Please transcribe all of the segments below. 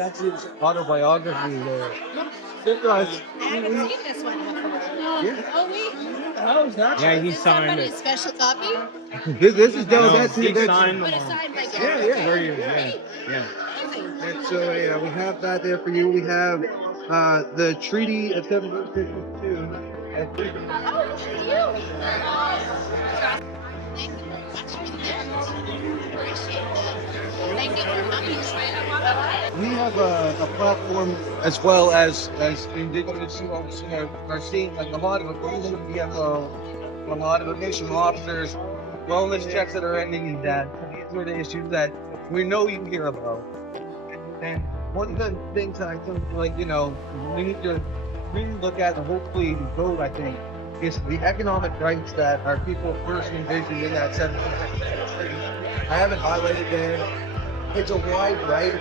That's his autobiography there. I haven't seen this one before. Yeah. Oh, wait. Yeah, he Is signed somebody's it. special copy? This is No, that's he that's signed But them it's all. signed by Yeah, Gary. yeah. For you, yeah. Amazing. And so yeah, we have that there for you. We have the Treaty of 1752. Oh, it's you. Thank you very much for that. Appreciate that. Thank you for coming. We have a platform as well as indigenous folks are seeing like a lot of opposing DFO, a lot of additional officers, wellness checks that are ending in death. These are the issues that we know you hear about. And one of the things that I think, like, you know, we need to really look at and hopefully vote, I think, is the economic rights that our people first envisioned in that 17th century. I have it highlighted there. It's a wide right,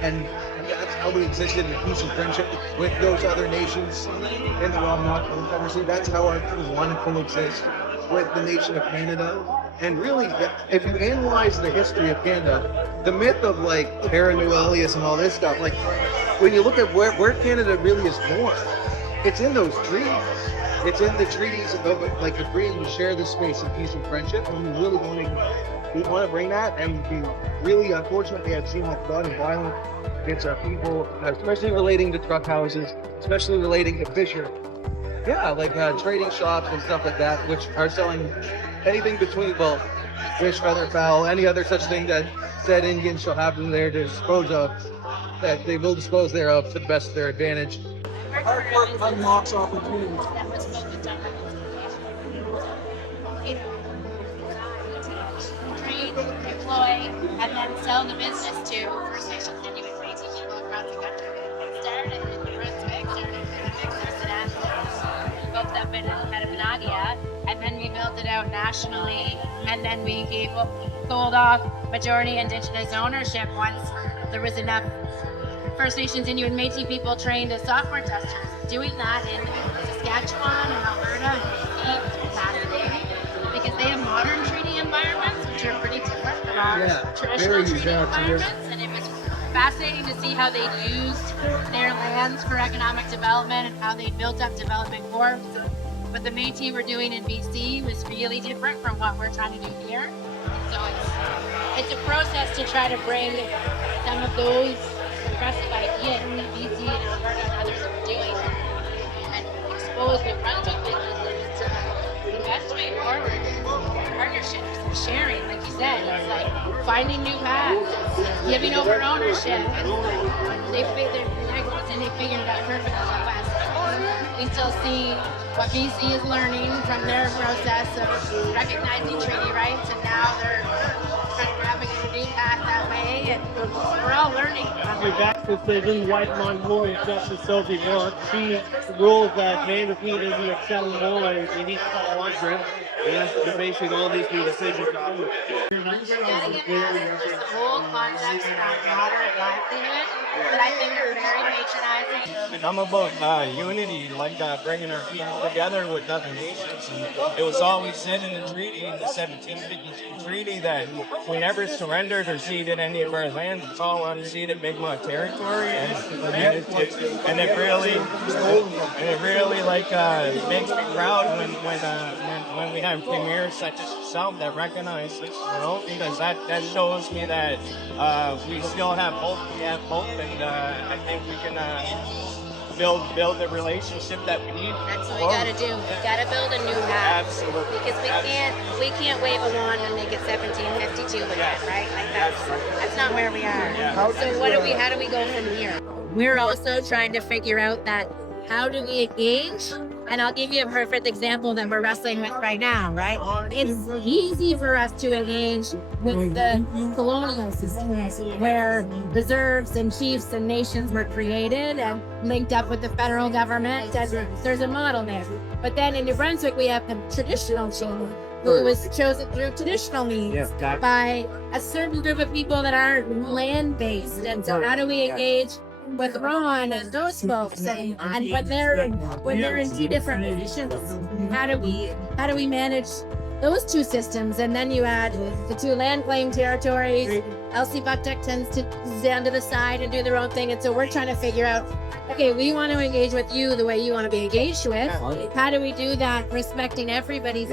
and that's how we existed in peace and friendship with those other nations in the Wampanoag Confederacy. That's how our people wanted to coexist with the nation of Canada. And really, if you analyze the history of Canada, the myth of like Terra Nullius and all this stuff, like when you look at where Canada really is born, it's in those treaties. It's in the treaties of like agreeing to share this space of peace and friendship, and we really want to bring that. And we really, unfortunately, have seen like blood and violence against our people, especially relating to truck houses, especially relating to Fisher. Yeah, like trading shops and stuff like that, which are selling anything between, well, fish, feather, fowl, any other such thing that said Indians shall have them there to dispose of, that they will dispose thereof to the best of their advantage. Hard work unlocks opportunities. That was focused on train, employ, and then sell the business to First Nations Inuit Métis people across the country. It started in Brunswick, started in built up in Metapanagia, and then we built it out nationally, and then we sold off majority Indigenous ownership once there was enough First Nations Inuit Métis people trained as software testers. Doing that in Saskatchewan and Alberta is fascinating because they have modern treaty environments which are pretty different from our traditional treaty environments, and it was fascinating to see how they used their lands for economic development and how they built up development corps. What the Métis were doing in BC was really different from what we're trying to do here. So it's a process to try to bring some of those progressive ideas that BC and Alberta and others are doing and expose the Brunswick businesses to the best way forward. Partnerships and sharing, like you said, it's like finding new paths, giving over ownership. They figured it out perfectly at West. We still see what BC is learning from their process of recognizing treaty rights, and now they're trying to navigate a new path that way, and we're all learning. Your back decision, White Montgomery Justice Sophie Miller, she rules that Native Indians are selling more and you need to call one group. And that's basically all these new decisions. You gotta get past just the whole context around moderate livelihood that I think are very patronizing. And I'm about unity, like bringing our people together with other nations. And it was always said in the treaty, in the 1752 treaty, that we never surrendered or ceded any of our lands. It's all unceded Mi'kmaq territory, and it really like makes me proud when we have premiers such as yourself that recognize this, you know, because that shows me that we still have hope. We have hope, and I think we can build the relationship that we need. That's what we gotta do. We gotta build a new path. Absolutely. Because we can't wave a wand and make it 1752 again, right? Like that's not where we are. Yeah. So how do we go from here? We're also trying to figure out that how do we engage? And I'll give you a perfect example that we're wrestling with right now, right? It's easy for us to engage with the colonial system, where reserves and chiefs and nations were created and linked up with the federal government, and there's a model there. But then in New Brunswick, we have the traditional chief, who was chosen through traditional means by a certain group of people that aren't land-based. And so how do we engage with Ron and those folks, and when they're in two different positions, how do we manage those two systems, and then you add the two land claim territories. LC Bucktuck tends to stand to the side and do their own thing, and so we're trying to figure out, okay, we want to engage with you the way you want to be engaged with. How do we do that, respecting everybody's